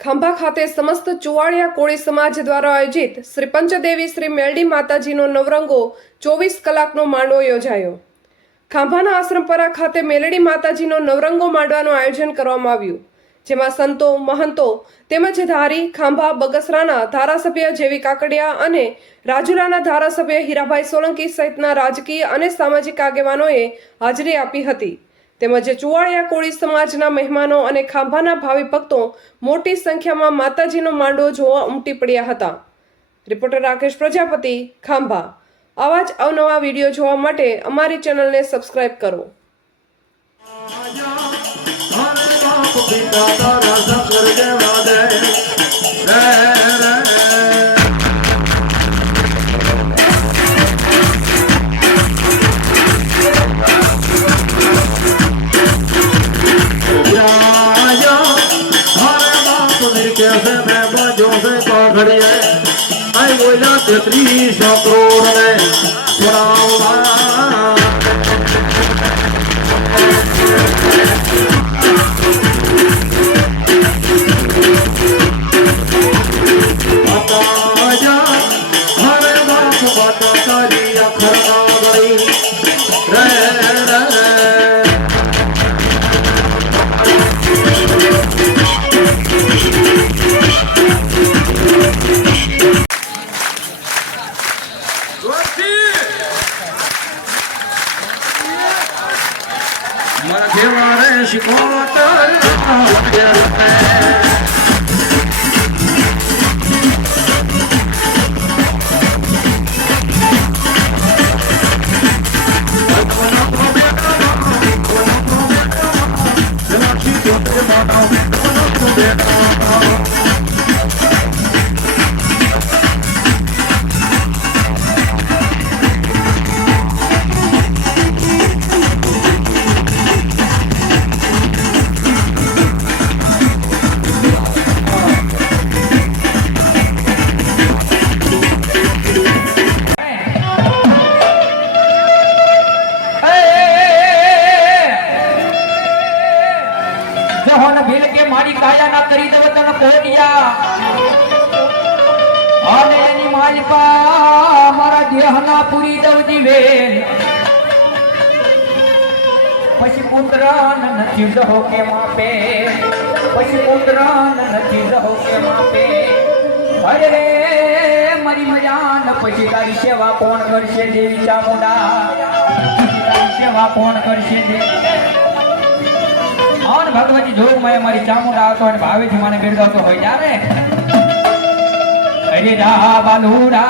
ખાંભા ખાતે સમસ્ત ચુવાડિયા કોળી સમાજ દ્વારા આયોજિત શ્રી પંચદેવી શ્રી મેલડી માતાજીનો નવરંગો 24 કલાકનો માંડવો યોજાયો। ખાંભાના આશ્રમપરા ખાતે મેલડી માતાજીનો નવરંગો માંડવાનું આયોજન કરવામાં આવ્યું, જેમાં સંતો, મહંતો તેમજ ધારી, ખાંભા, બગસરાના ધારાસભ્ય જેવી કાકડિયા અને રાજુલાના ધારાસભ્ય હીરાભાઈ સોલંકી સહિતના રાજકીય અને સામાજિક આગેવાનોએ હાજરી આપી હતી। તેમજ ચુવાડિયા કોળી સમાજના મહેમાનો અને ખાંભાના ભાવિ ભક્તો મોટી સંખ્યામાં માતાજીનો માંડવો જોવા ઉમટી પડ્યા હતા। રિપોર્ટર રાકેશ પ્રજાપતિ, ખાંભા। આવા જ અવનવા વિડીયો જોવા માટે અમારી ચેનલને સબસ્ક્રાઇબ કરો। आई बोला 33 करोड़ में छुड़ाऊंगा। हरे बाप बाटा तारी अखर आ गई मरघेवारे शिकोतर मारी काया ना करी दव तन कोटिया आने एनी मालिका मारा देहना पूरी दव जीवे पशु पुत्र नथी दहो के मापे पशु पुत्र नथी दहो के मापे अरे रे मरी मजान पछी तारी सेवा कोण करशे देवी चामुंडा तारी सेवा कोण करशे देवी और भगवती जोग में हमारी चामुंडा आवतो અને ભાવેથી મને બિરદાવતો હોય ત્યારે અરે રા બાલુડા